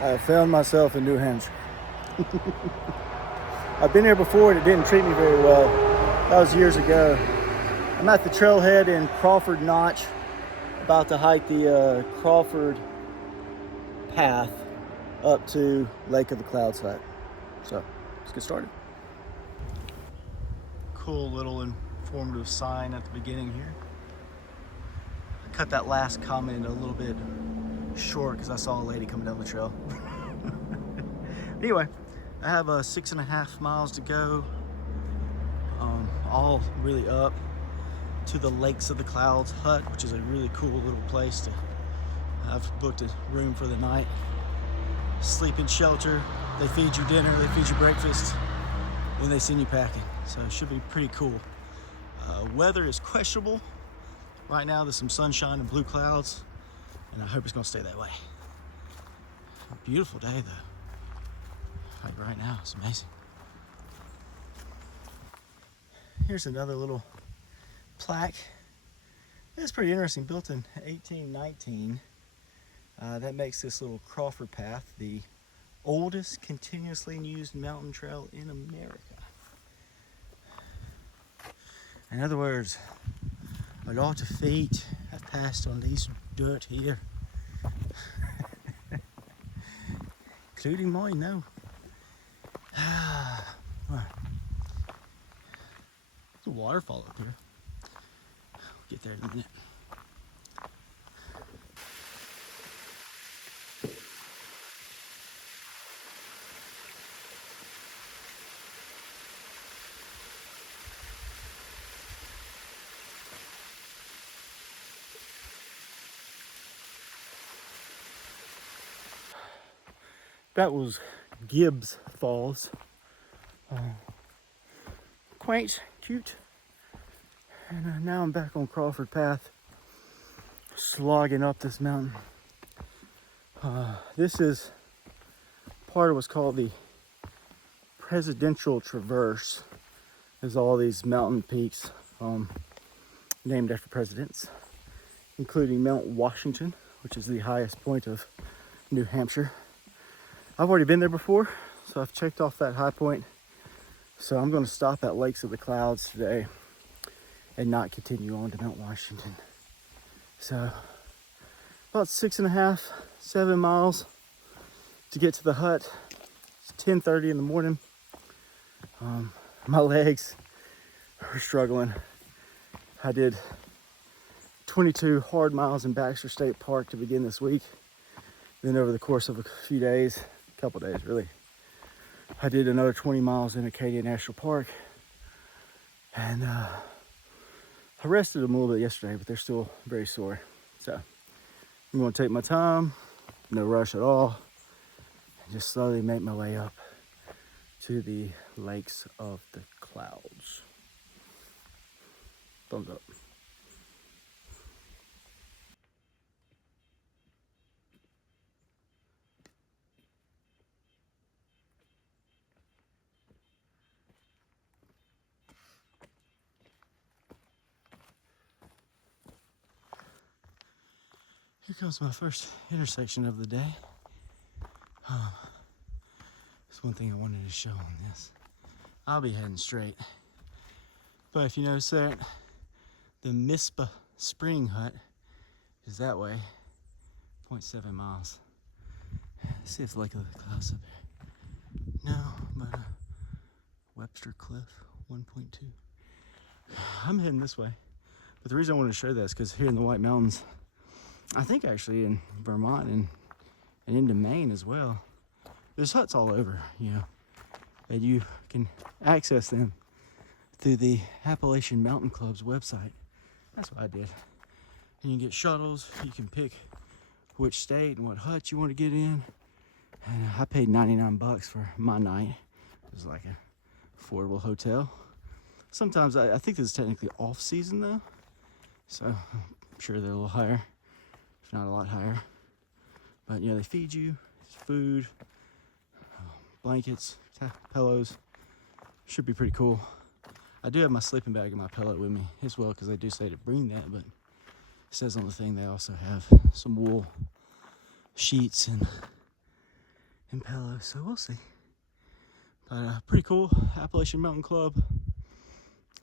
I found myself in New Hampshire. I've been here before and it didn't treat me very well. That was years ago. I'm at the trailhead in Crawford Notch, about to hike the Crawford path up to Lake of the Clouds hut. So let's get started. Cool little informative sign at the beginning here. I cut that last comment a little bit short because I saw a lady coming down the trail. Anyway, I have 6.5 miles to go, all really up to the Lakes of the Clouds hut, which is a really cool little place to. I've booked a room for the night. Sleep in shelter. They feed you dinner, they feed you breakfast, then they send you packing. So it should be pretty cool. Weather is questionable. Right now there's some sunshine and blue clouds, and I hope it's gonna stay that way. A beautiful day though. Like right now, it's amazing. Here's another little plaque. It's pretty interesting, built in 1819. That makes this little Crawford path the oldest continuously used mountain trail in America. In other words, a lot of feet have passed on this dirt here. Including mine now. Right. There's a waterfall up here. We'll get there in a minute. That was Gibbs Falls. Quaint, cute. And now I'm back on Crawford Path, slogging up this mountain. This is part of what's called the Presidential Traverse. There's all these mountain peaks named after presidents, including Mount Washington, which is the highest point of New Hampshire. I've already been there before, so I've checked off that high point. So I'm going to stop at Lakes of the Clouds today and not continue on to Mount Washington. So about 6.5, 7 miles to get to the hut. It's 10:30 in the morning. My legs are struggling. I did 22 hard miles in Baxter State Park to begin this week. Then over the course of a few days, couple days really, I did another 20 miles in Acadia National Park, and I rested them a little bit yesterday, but they're still very sore. So I'm going to take my time, no rush at all, and just slowly make my way up to the Lakes of the Clouds. Thumbs up. Here comes my first intersection of the day. There's one thing I wanted to show on this. I'll be heading straight. But if you notice that, the Mispa Spring Hut is that way, 0.7 miles. Let's see if the Lake of the Clouds up there. No, but Webster Cliff, 1.2. I'm heading this way. But the reason I wanted to show that is because here in the White Mountains, I think actually in Vermont and into Maine as well, there's huts all over, you know, and you can access them through the Appalachian Mountain Club's website. That's what I did. And you can get shuttles, you can pick which state and what hut you want to get in. And I paid 99 bucks for my night. It was like an affordable hotel. Sometimes I think this is technically off season though, so I'm sure they're a little higher, if not a lot higher. But yeah, they feed you food, blankets, pillows. Should be pretty cool. I do have my sleeping bag and my pillow with me as well, because they do say to bring that, but it says on the thing they also have some wool sheets and in Palos, so we'll see. But pretty cool. Appalachian Mountain Club.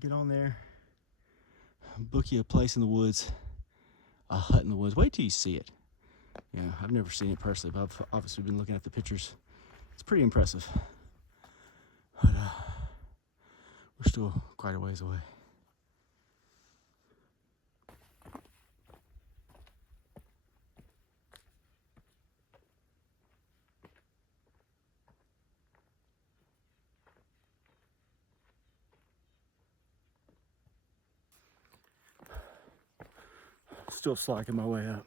Get on there, book you a place in the woods, a hut in the woods. Wait till you see it. Yeah, I've never seen it personally, but I've obviously been looking at the pictures. It's pretty impressive. But we're still quite a ways away. Still slacking my way up.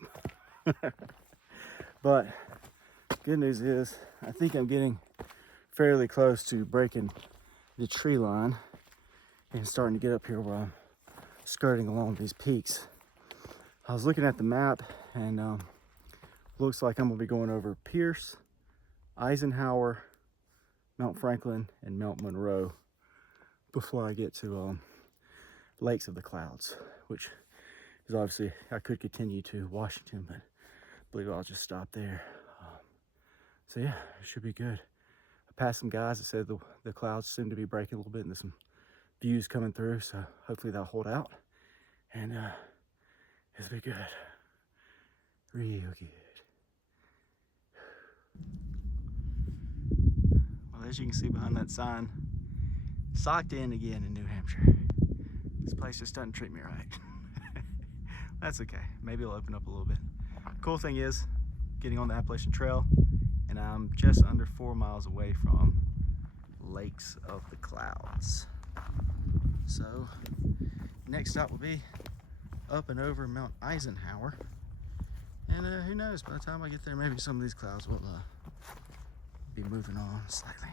But good news is I think I'm getting fairly close to breaking the tree line and starting to get up here where I'm skirting along these peaks. I was looking at the map and looks like I'm gonna be going over Pierce, Eisenhower, Mount Franklin, and Mount Monroe before I get to Lakes of the Clouds, which is obviously, I could continue to Washington, but I believe I'll just stop there. So yeah, it should be good. I passed some guys that said the clouds seem to be breaking a little bit and there's some views coming through, so hopefully they'll hold out and it'll be good. Real good. Well, as you can see behind that sign, socked in again in New Hampshire. This place just doesn't treat me right. That's okay. Maybe it'll open up a little bit. Cool thing is, getting on the Appalachian Trail, and I'm just under 4 miles away from Lakes of the Clouds. So, next stop will be up and over Mount Eisenhower. And who knows, by the time I get there, maybe some of these clouds will be moving on slightly.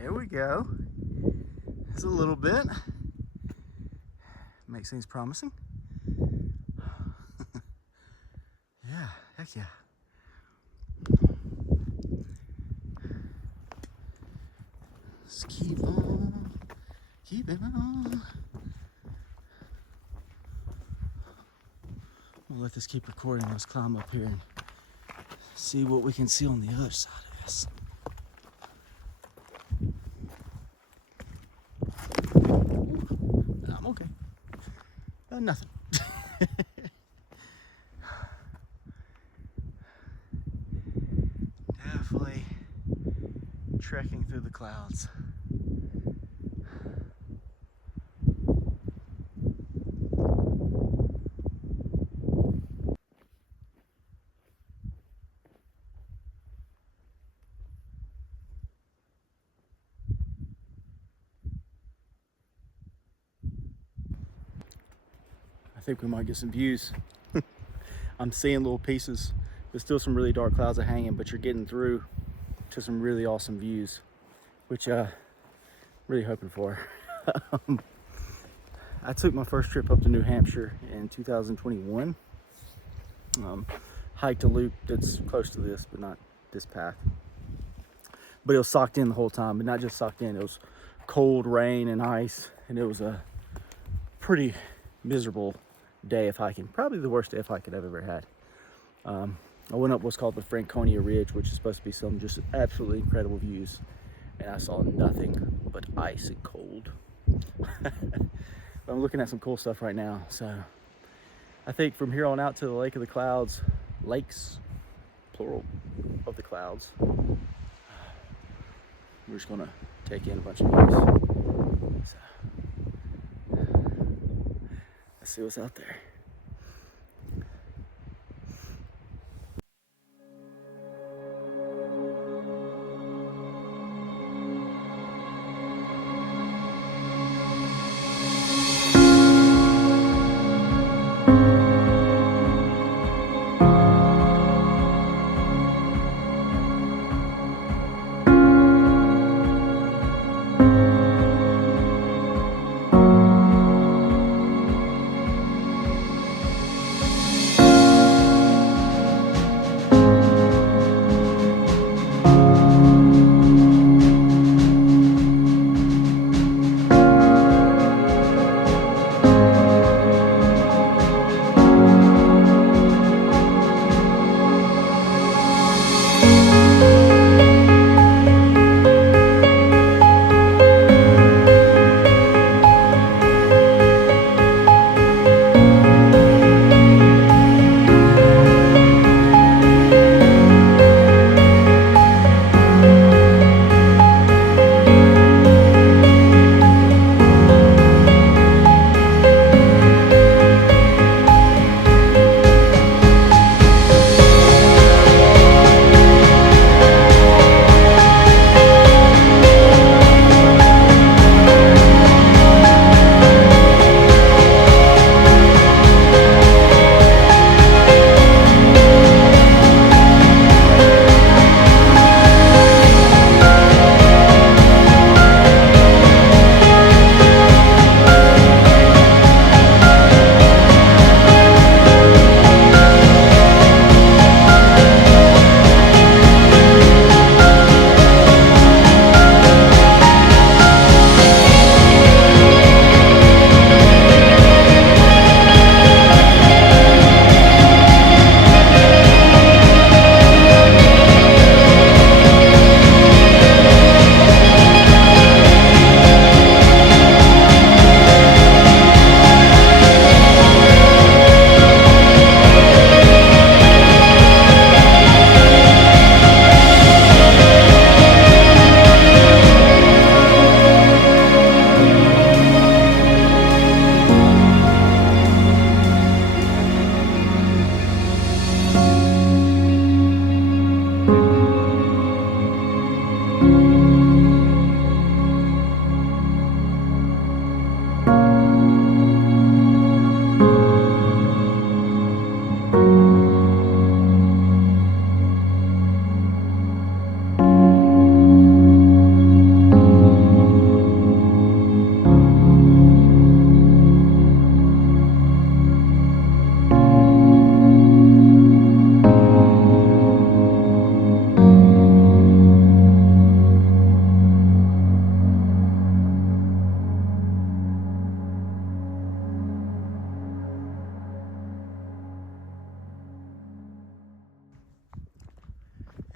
There we go. It's a little bit. Makes things promising. Yeah, heck yeah. Let's keep on keeping on. We'll let this keep recording. Let's climb up here and see what we can see on the other side of this. I'm okay. Nothing. Definitely trekking through the clouds. I think we might get some views. I'm seeing little pieces. There's still some really dark clouds are hanging, but you're getting through to some really awesome views, which really hoping for. I took my first trip up to New Hampshire in 2021. Hiked a loop that's close to this, but not this path. But it was socked in the whole time, but not just socked in, it was cold rain and ice, and it was a pretty miserable day of hiking. Probably the worst day of hiking I've ever had. I went up what's called the Franconia Ridge, which is supposed to be some just absolutely incredible views, and I saw nothing but ice and cold. I'm looking at some cool stuff right now, so I think from here on out to the Lake of the Clouds, lakes, plural, of the clouds, we're just gonna take in a bunch of views. So, let's see what's out there.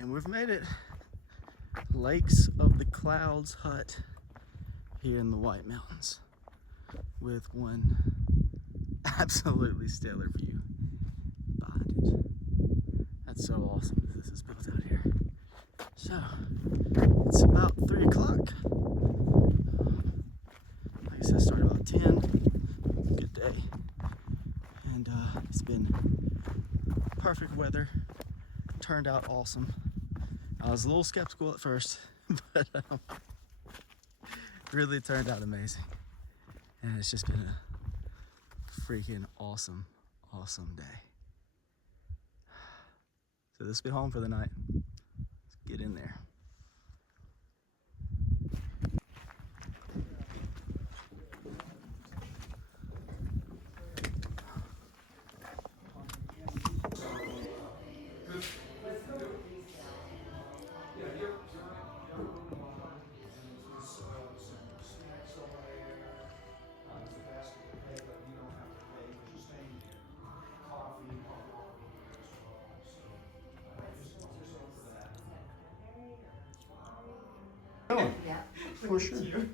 And we've made it. Lakes of the Clouds hut here in the White Mountains with one absolutely stellar view behind it. That's so awesome that this is built out here. So it's about 3 o'clock. Like I said, started about 10. Good day. And it's been perfect weather. Turned out awesome. I was a little skeptical at first, but really turned out amazing. And it's just been a freaking awesome day. So this will be home for the night. Let's get in there. Oh, yeah, for sure.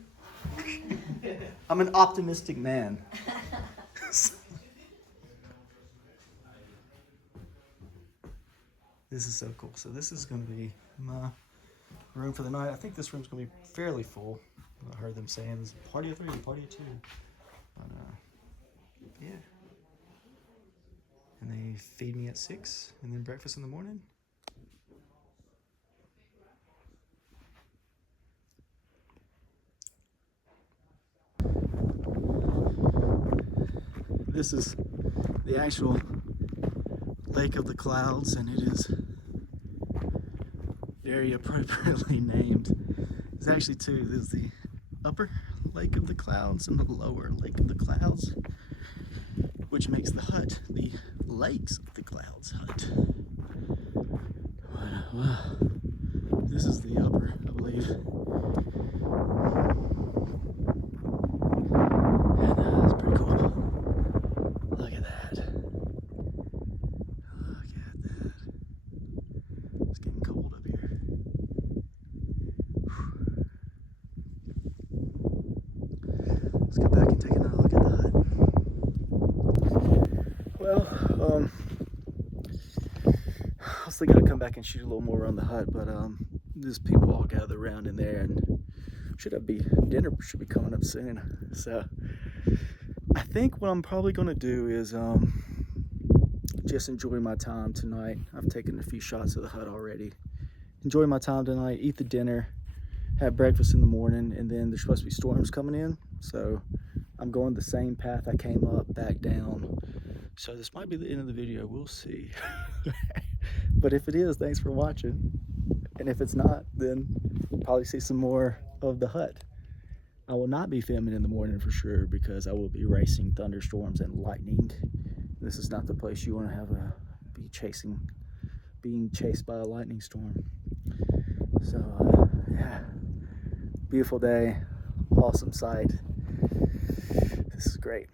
I'm an optimistic man. This is so cool. So this is going to be my room for the night. I think this room's going to be fairly full. I heard them saying there's a party of 3, party of 2. But yeah. And they feed me at 6 and then breakfast in the morning. This is the actual Lake of the Clouds, and it is very appropriately named. There's actually two. There's the upper Lake of the Clouds and the lower Lake of the Clouds, which makes the hut the Lakes of the Clouds hut. Wow. This is the upper, I believe. And it's pretty cool. Look at that. Look at that. It's getting cold up here. Whew. Let's go back and take another look at the hut. Well, I was thinking I'd come back and shoot a little more around the hut, but there's people all gathered around in there, and dinner should be coming up soon. So I think what I'm probably going to do is just enjoy my time tonight. I've taken a few shots of the hut already. Enjoy my time tonight, eat the dinner, have breakfast in the morning, and then there's supposed to be storms coming in. So I'm going the same path I came up, back down. So this might be the end of the video. We'll see. But if it is, thanks for watching. And if it's not, then you'll probably see some more of the hut. I will not be filming in the morning for sure, because I will be racing thunderstorms and lightning. This is not the place you want to have being chased by a lightning storm. So yeah, beautiful day, awesome sight. This is great.